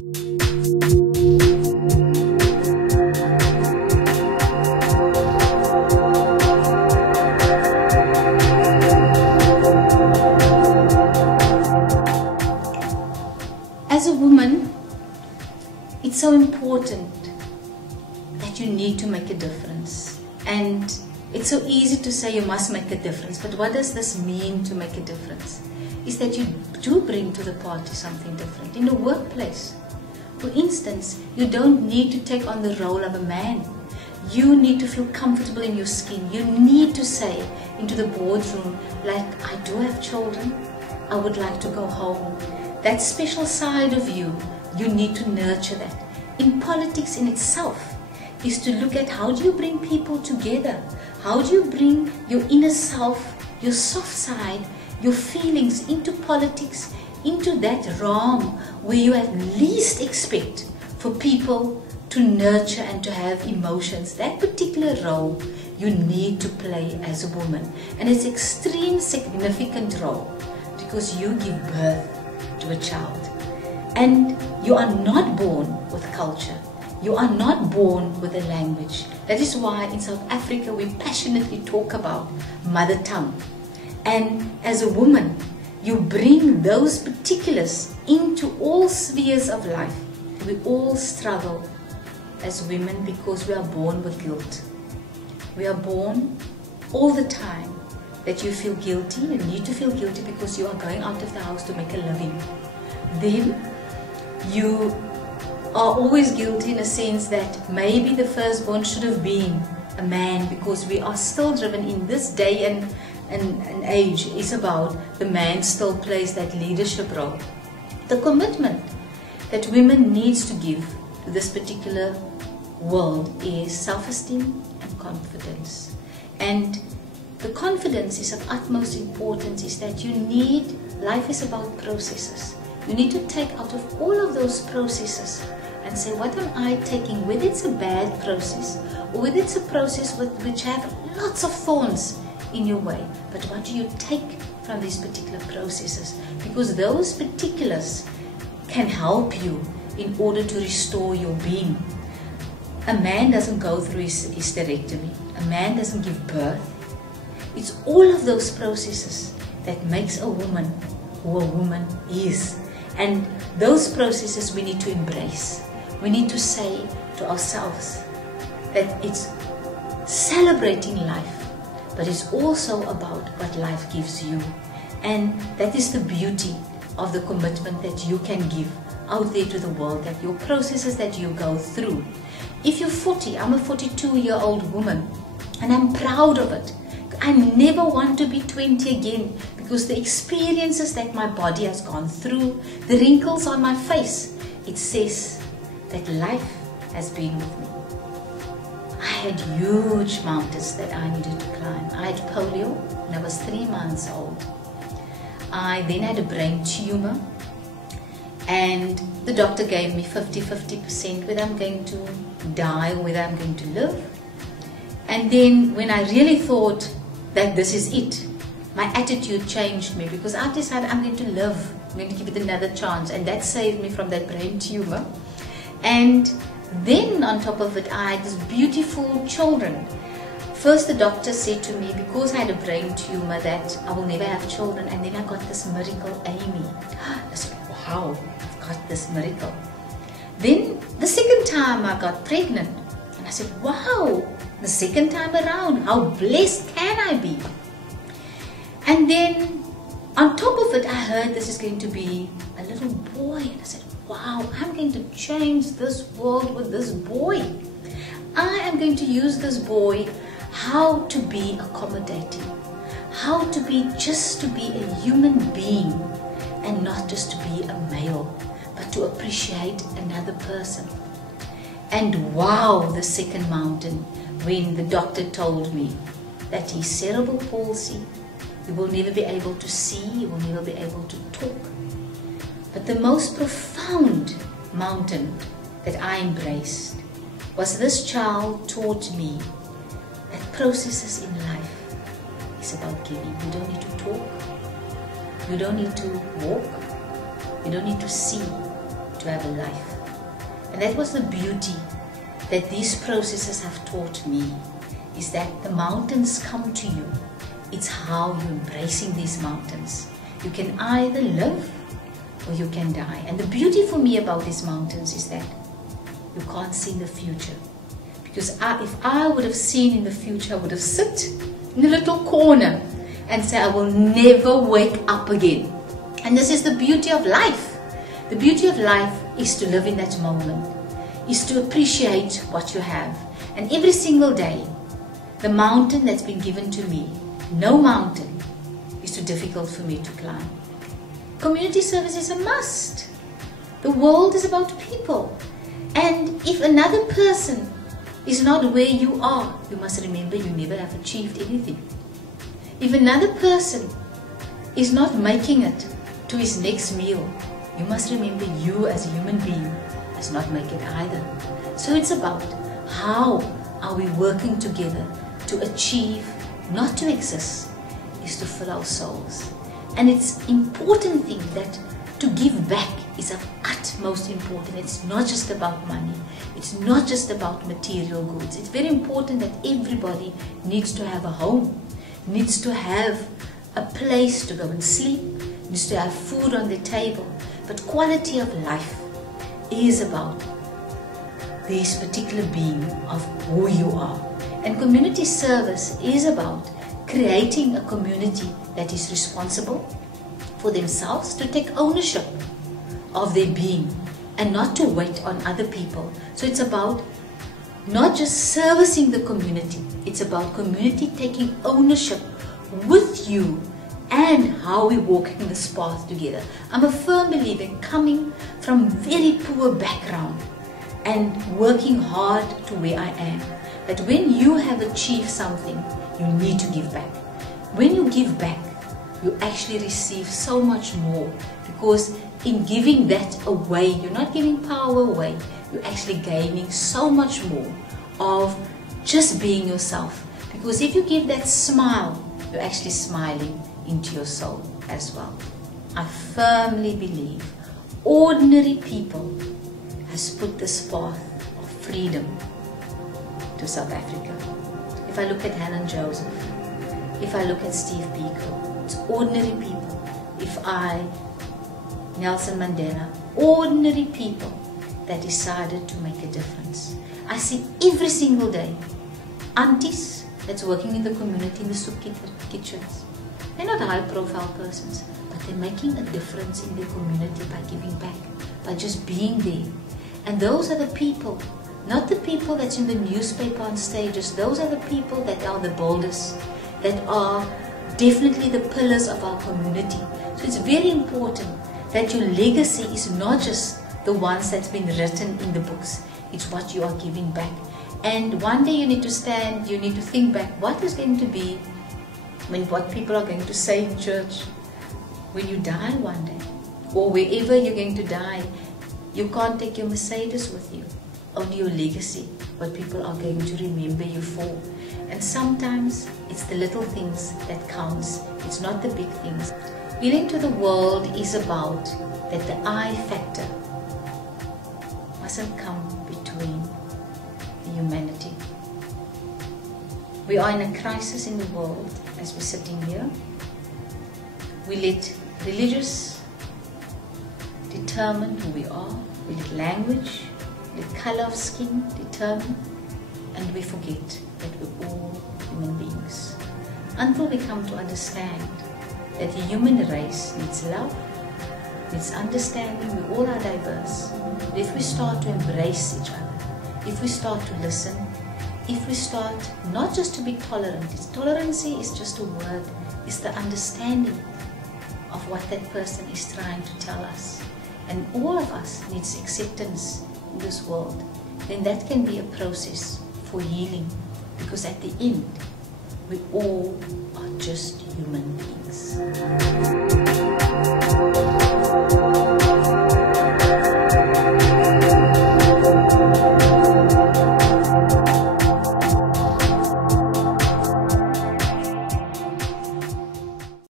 As a woman, it's so important that you need to make a difference. And it's so easy to say you must make a difference, but what does this mean to make a difference? Is that you do bring to the party something different. In the workplace, for instance, you don't need to take on the role of a man. You need to feel comfortable in your skin. You need to say into the boardroom, like, I do have children, I would like to go home. That special side of you, you need to nurture that. In politics in itself, is to look at how do you bring people together? How do you bring your inner self, your soft side, your feelings into politics, into that realm where you at least expect for people to nurture and to have emotions. That particular role you need to play as a woman. And it's an extreme significant role because you give birth to a child. And you are not born with culture. You are not born with a language. That is why in South Africa we passionately talk about mother tongue. And as a woman, you bring those particulars into all spheres of life. We all struggle as women because we are born with guilt. We are born all the time that you feel guilty. You need to feel guilty because you are going out of the house to make a living. Then you are always guilty in a sense that maybe the firstborn should have been a man, because we are still driven in this day and age is about the man still plays that leadership role. The commitment that women needs to give to this particular world is self-esteem and confidence. And the confidence is of utmost importance, is that you need, life is about processes. You need to take out of all of those processes and say, what am I taking, whether it's a bad process or whether it's a process which have lots of thorns in your way, but what do you take from these particular processes? Because those particulars can help you in order to restore your being. A man doesn't go through his hysterectomy. A man doesn't give birth. It's all of those processes that makes a woman who a woman is. And those processes we need to embrace. We need to say to ourselves that it's celebrating life, but it's also about what life gives you. And that is the beauty of the commitment that you can give out there to the world, that your processes that you go through. If you're 40, I'm a 42-year-old woman, and I'm proud of it. I never want to be 20 again, because the experiences that my body has gone through, the wrinkles on my face, it says that life has been with me. I had huge mountains that I needed to climb. I had polio when I was 3 months old. I then had a brain tumor, and the doctor gave me 50% whether I'm going to die or whether I'm going to live. And then when I really thought that this is it, my attitude changed me, because I decided I'm going to live, I'm going to give it another chance, and that saved me from that brain tumor. And then on top of it, I had these beautiful children. First the doctor said to me, because I had a brain tumor, that I will never have children, and then I got this miracle, Amy. I said, wow, I've got this miracle. Then the second time I got pregnant, and I said, wow, the second time around, how blessed can I be? And then on top of it, I heard this is going to be a little boy, and I said, wow, I'm going to change this world with this boy. I am going to use this boy how to be accommodating, how to be just to be a human being, and not just to be a male, but to appreciate another person. And wow, the second mountain, when the doctor told me that he's cerebral palsy, he will never be able to see, he will never be able to talk. But the most profound mountain that I embraced was this child taught me that processes in life is about giving. You don't need to talk, you don't need to walk, you don't need to see, to have a life. And that was the beauty that these processes have taught me, is that the mountains come to you. It's how you're embracing these mountains. You can either live or you can die. And the beauty for me about these mountains is that you can't see in the future. Because if I would have seen in the future, I would have sit in a little corner and say, I will never wake up again. And this is the beauty of life. The beauty of life is to live in that moment, is to appreciate what you have. And every single day, the mountain that's been given to me, no mountain is too difficult for me to climb. Community service is a must. The world is about people. And if another person is not where you are, you must remember you never have achieved anything. If another person is not making it to his next meal, you must remember you as a human being has not made it either. So it's about how are we working together to achieve, not to exist, is to fill our souls. And it's important thing that to give back is of utmost importance. It's not just about money. It's not just about material goods. It's very important that everybody needs to have a home, needs to have a place to go and sleep, needs to have food on the table. But quality of life is about this particular being of who you are. And community service is about creating a community that is responsible for themselves, to take ownership of their being and not to wait on other people. So it's about not just servicing the community, it's about community taking ownership with you and how we're walking this path together. I'm a firm believer in coming from very poor background and working hard to where I am. That when you have achieved something, you need to give back. When you give back, you actually receive so much more, because in giving that away, you're not giving power away, you're actually gaining so much more of just being yourself. Because if you give that smile, you're actually smiling into your soul as well. I firmly believe ordinary people has put this path of freedom to South Africa. If I look at Helen Joseph, if I look at Steve Biko, it's ordinary people. If Nelson Mandela, ordinary people that decided to make a difference. I see every single day aunties that's working in the community in the soup kitchens. They're not high-profile persons, but they're making a difference in their community by giving back, by just being there. And those are the people, not the people that's in the newspaper on stages. Those are the people that are the boldest, that are definitely the pillars of our community. So it's very important that your legacy is not just the ones that's been written in the books. It's what you are giving back. And one day you need to stand, you need to think back, what is going to be, what people are going to say in church when you die one day, or wherever you're going to die. You can't take your Mercedes with you, only your legacy, what people are going to remember you for. And sometimes it's the little things that counts, it's not the big things. Healing to the world is about that the I factor mustn't come between the humanity. We are in a crisis in the world as we're sitting here. We let religious determine who we are. We let language, we let color of skin determine, and we forget that we're all human beings. Until we come to understand that the human race needs love, needs understanding, we all are diverse. But if we start to embrace each other, if we start to listen, if we start not just to be tolerant, tolerancy is just a word, it's the understanding of what that person is trying to tell us. And all of us needs acceptance in this world. Then that can be a process for healing, because at the end, we all are just human beings.